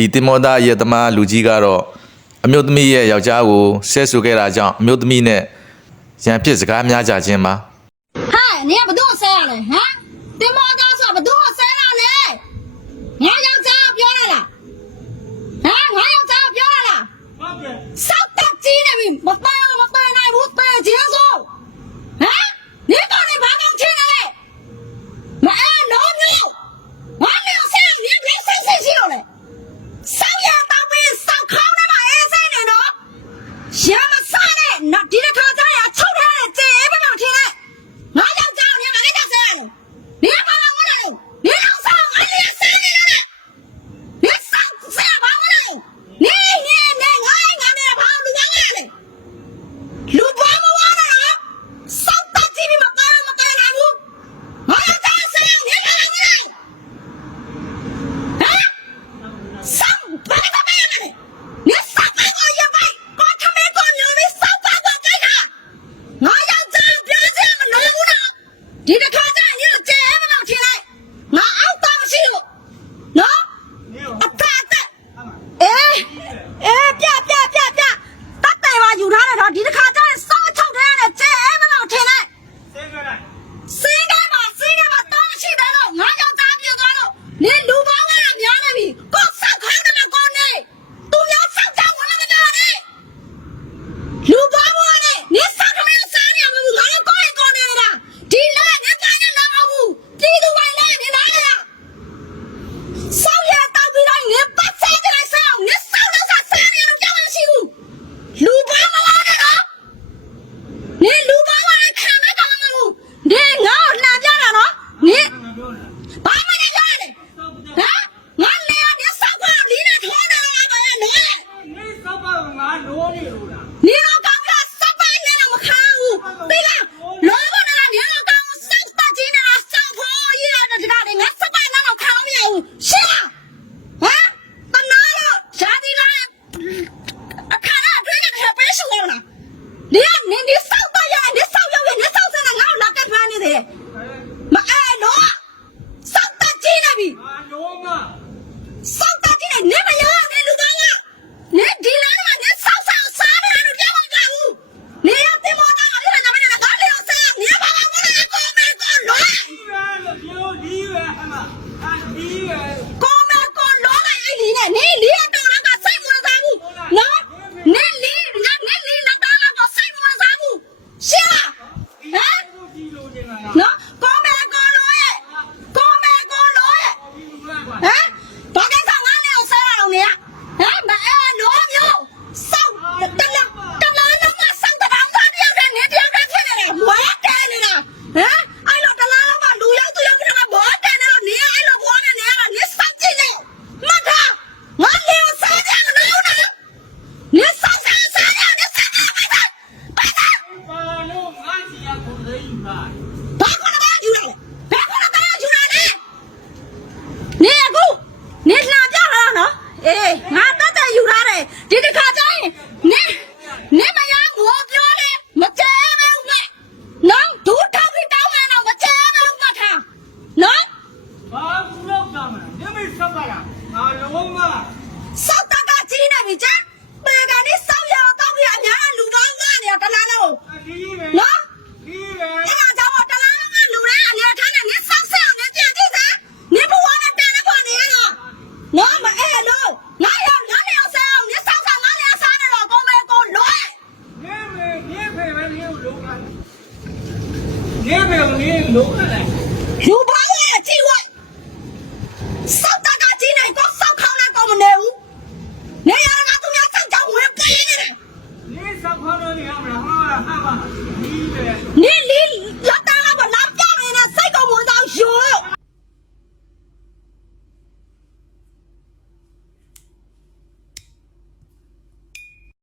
ဒီတင်မောသားရဲ့တမလူကြီးကတော့အမျိုးသမီးရဲ့ယောက်ျားကိုဆဲဆူခဲ့တာကြောင့်အမျိုးသမီးနဲ့ရန်ဖြစ်စကားများကြခြင်းပါဟဲ့နင်ကဘသူ့ဆဲရလဲဟမ်တင်မောသားဆိုဘသူ့ဆဲရလဲငါယောက်ျားပြောရလားဟမ်ငါယောက်ျားပြောရလားဟုတ်ကဲ့စောက်တက်ကြီးနေပြီမပိုင်နိုင်ဘူးပဲချင်းဆိုဟမ်နင်ကနေဘာကောင်းချင်းလဲမအဲလုံးမျိုးငါမျိုးဆဲရပြစိတ်ရှိလို့လေဆောက်ရတော့ပြီးစောက်ခေါင်းနဲ့မအေးစိနေတော့ရမစားနဲ့နော်ဒီတစ်ခါကျရင်ချုပ်ထားတဲ့ကျေဘယ်မှာထင်လဲငါယောက်ျားနင်မလေးတော့ဆဲရတယ်နင်ဘာမှမလုပ်ဘူးနင်တော့ဆောက်ငါလေးဆဲနေတယ်နင်ဆောက်ဆဲဘာမှမလုပ်နင်ငါနဲ့ဘာလူကောင်းလဲလူဘာမဝါတော့စောက်တက်ကြည့်ပြီးမကဲနိုင်ဘူးငါယောက်ျားဆဲနင်ဘာမှမလုပ်ဆောက်ဘာကမရနဲ့နင်ဆောက်ပါကိုရပိုင်ကိုထမဲကိုညိုပြီးဆောက်ပါကိုကြိုက်တာငါယောက်ျားပြောစရာမလိုဘူးနော်ဒီတစ်ခါကျရင်နင်တို့ကျေမလို့ထင်လိုက်ငါအောက်တော့မရှိလို့နော်အသက်ပြတတ်တယ်ပါယူထားတယ်တော့ဒီတစ်ခါကျရင်စောက်ချုပ်ထားရတယ်ကျေမလို့ထင်လိုက်စင်းတိုင်းမှာတော့ရှိတယ်လို့ငါယောက်ျားပြောသွားလို့နင်လူပေါင်းကများနေပြီကိုဆောက်ခိုင်းတယ်မကောနေသူများဆောက်ကြဝင်လာမတော်နဲ့လူပေါင်းကနင်ဆောက်ခမင်းစားနေရမှာဘူးငါလည်းကိုယ့်ကိုနေနေတာဒီလည်းနင်တိုင်းလည်းမဟုတ်ဘူးပြည်သူပိုင်းလည်းနင်လားဆောက်ရတောက်ပြီးတော့နင်ပတ်စားကြလိုက်ဆောက်နင်ဆောက်လို့စားနေလို့ကြောက်မရှိဘူးလူပေါင်းကနော်နင်လူပေါင်းကခံမကောင်းဘူးနင်ငါ့ကိုလှန်ပြတာနော်နင်ဘာမှမပြောနဲ့ဟမ်ငါနေရနေဆောက်ပါလီးနဲ့ထောင်းတယ်ငါပဲနော်နေဆောက်ပါငါလိုနေလို့လားနေတော့ကောင်းကဆောက်ပါနေတော့မခံဘူးသိလားလောဘနဲ့နေတော့ကောင်းဆောက်တကြီးနဲ့ဆောက်ဖို့ရတဲ့တကားတွေငါဆောက်ပါနေတော့ခံမရဘူးရှင်းလားဟမ်တနာလို့ရှားဒီလားအခါတော့တွေ့တဲ့ပဲရှူရလားနေဆောက်ပါရနေဆောက်ရောက်ရနေဆောက်စနေငါ့ကိုလာကတ်ဖမ်းနေတယ်မအဲတော့စောက်တက်ကြီးနေပြီစောက်တက်ကြီးနေမရနေလူကောင်းကနေဒီလမ်းမှာနေဆောက်စားတယ်လို့ပြောမှာမဟုတ်ဘူးနေရတင်မောတာကလည်းဒါမနဲ့ငါလေးကိုဆဲနေပါဘာလို့လဲကိုမဲကိုလောကိုမဲကိုလောလိုက်အဲ့ဒီနဲ့နေလီရတော့ကစိတ်ဝင်စားဘူးနော်နေလီလောက်တာကစိတ်ဝင်စားဘူးရှင်းလားဟမ်နော်ကိုမဲကိုလောရဲ့ဟမ်ဘာကိစ္စငါနဲ့ဆဲရအောင်နေရဟမ်မအဲလောမျိုးစောက်တလားလုံးမစောက်တောင်သားတယောက်တည်းနေတယောက်တည်းဖြစ်နေတာမွဲတဲနေတာဟမ်အဲ့လိုတလားလုံးမလူရောက်သူရောက်ပြီးတော့မွဲတဲနေတော့နေအဲ့လိုဘွားနဲ့နေရတာနေစောက်ကြည့်နေမထားငါလေကိုစားကြမလို့နော်နေစောက်စားရနေစားပါဘာလို့ငါစီရကိုလေးယူလာဘာခေါ်တာယူလာလဲနေအခုနေလှပြလာနော်အေးငါတက်တက်ယူထားတယ်ဒီတစ်ခါကျရင်နေမရငိုပြောလေမကျဲပဲဦးမနော်ဒူတောက်ပြီးတောင်းမယ်တော့မကျဲပဲဦးမထားနော်ဘာဘူးလောက်တာမလဲနေမေဆက်ပါလားငါလုံးမစောက်တက်ကကြီးနေပြီကျပေကနေစောက်ရတော့ပြီးအများလူပေါင်းကနေတလားလို့နော်အဲ့ဒါကြောင့်တလားကလူတွေအများထားနေနေစောက်ဆက်အောင်နေကြည့်သေးသားနေဘဝနဲ့တန်တဲ့ခွန်နေရတော့နော်မအဲလို့ငါရောက်ဆောက်အောင်နေစောက်ငါလည်းစားနေတော့ကိုမဲကိုလွဲနေဖေပဲနေလုံးလားနေဖေကိုနေလုံးလားလူဘ